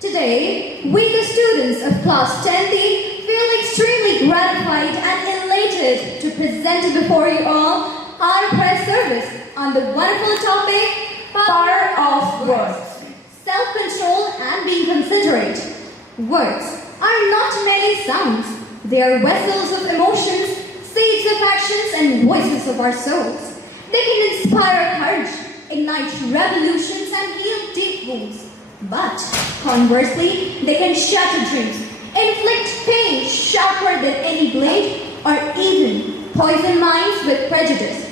Today, we the students of Class 10D feel extremely gratified and elated to present before you all our press service on the wonderful topic, Power of Words. Self-control and being considerate. Words are not merely sounds. They are vessels of emotions, seeds of actions, and voices of our souls. They can inspire courage, ignite revolutions, and heal deep wounds. But, conversely, they can shatter dreams, inflict pain sharper than any blade, or even poison minds with prejudice.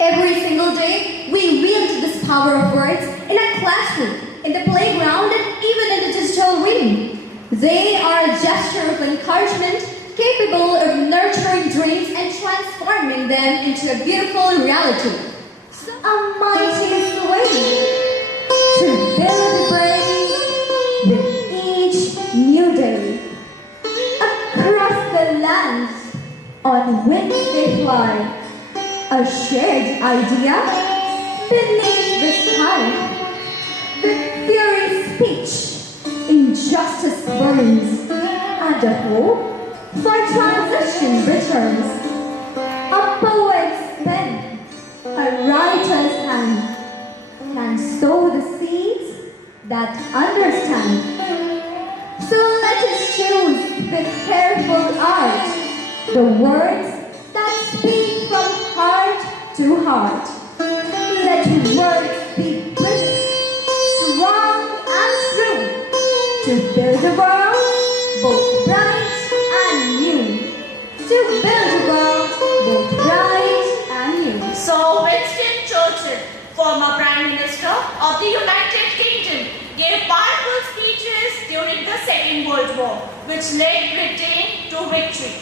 Every single day, we wield this power of words in a classroom, in the playground, and even in the digital realm. They are a gesture of encouragement, capable of nurturing dreams and transforming them into a beautiful reality. A mighty sway to build a brain with each new day. Across the lands on which they fly, a shared idea beneath the sky. With fury speech, injustice burns, and a hope for transition returns. A poet's pen, a writer's hand, can sow the seeds that understand. So let us choose with careful art the words that speak from heart to heart. Let words be British, strong and true, to build a world both bright and new. To build a world both bright and new. So Winston Churchill, former Prime Minister of the United Kingdom, gave powerful speeches during the Second World War, which led Britain to victory.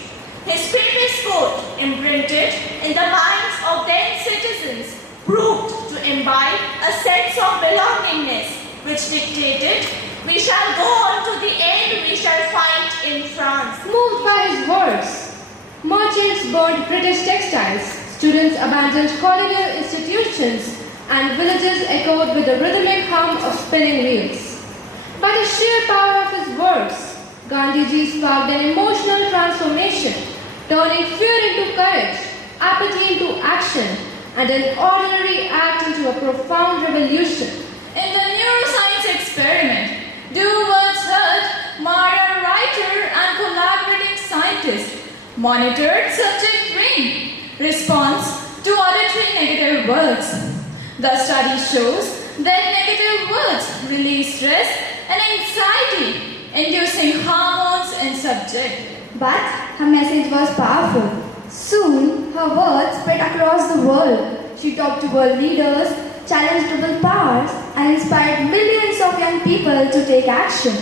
His famous quote, imprinted in the minds of then citizens, proved to imbibe a sense of belongingness, which dictated, "We shall go on to the end, we shall fight in France." Moved by his words, merchants burned British textiles, students abandoned colonial institutions, and villages echoed with the rhythmic hum of spinning wheels. By the sheer power of his words, Gandhiji sparked an emotional transformation, turning fear into courage, apathy into action, and an ordinary act into a profound revolution. In the neuroscience experiment, do words hurt? Mara, writer and collaborating scientist, monitored subject brain response to auditory negative words. The study shows that negative words release stress and anxiety, inducing hormones in subject. But her message was powerful. Soon, her words spread across the world. She talked to world leaders, challenged global powers, and inspired millions of young people to take action.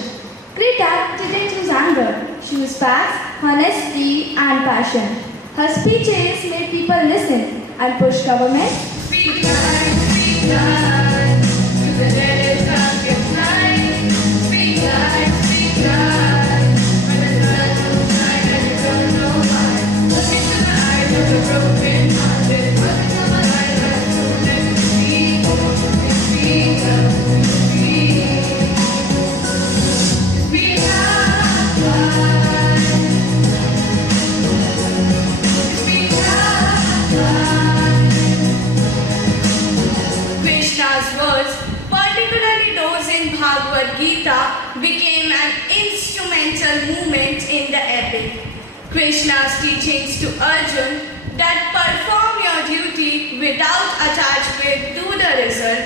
Greta didn't use anger. She used facts, honesty, and passion. Her speeches made people listen and push governments. Speak life, to the dead is not your time. Speak life, when the sun will shine and you don't know why. Look into the eyes of the broken hearted. Welcome to my life, that's so let me speak. Speak up, speak. Speak out loud. Speak out loud. Krishna's words, particularly those in Bhagavad Gita, became an instrumental movement in the epic. Krishna's teachings to Arjun that perform your duty without attachment to the result,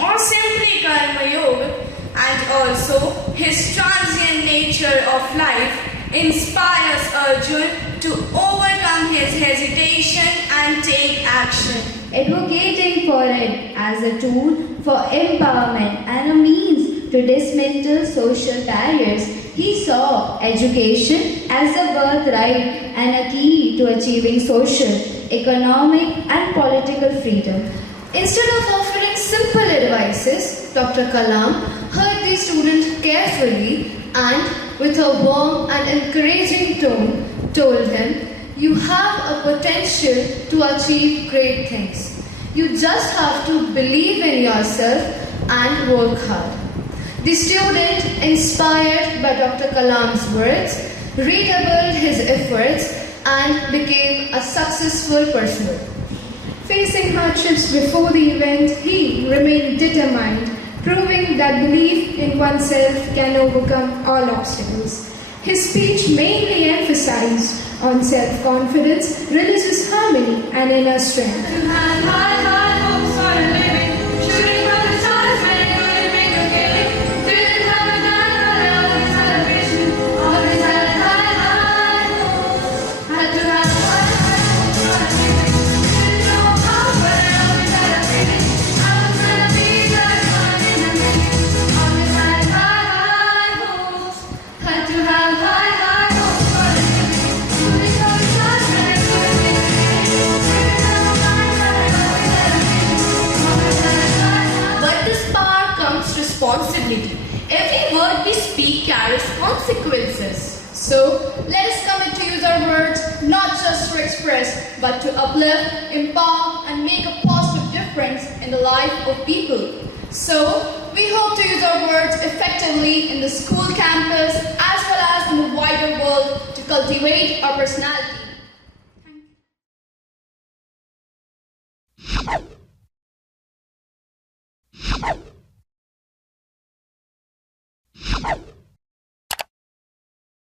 or simply karma yoga, and also his transient nature of life inspires Arjun to overcome his hesitation and take action. Advocating for it as a tool for empowerment and a means to dismantle social barriers, he saw education as a birthright and a key to achieving social, economic, and political freedom. Instead of offering simple advices, Dr. Kalam heard the student carefully and, with a warm and encouraging tone, told him, "You have a potential to achieve great things. You just have to believe in yourself and work hard." The student, inspired by Dr. Kalam's words, redoubled his efforts and became a successful person. Facing hardships before the event, he remained determined, proving that belief in oneself can overcome all obstacles. His speech mainly emphasized on self-confidence, religious harmony, and inner strength. To have high hopes for a living, shooting for the stars, many would make a killing. Didn't have a dime, but always had a vision, always had high hopes. Had to have high hopes for a living. Didn't know how, but I always had a feeling. I was gonna be like one in a million. Always had high hopes. Had to have high hopes for a living. Shooting for the stars, many would make a killing. Didn't have a dime, but I always had a vision, always had high hopes. But this power comes responsibility. Every word we speak carries consequences. So, let us commit to use our words not just to express, but to uplift, empower, and make a positive difference in the life of people. So, we hope to use our words effectively in the school campus as well as in the wider world to cultivate our personality.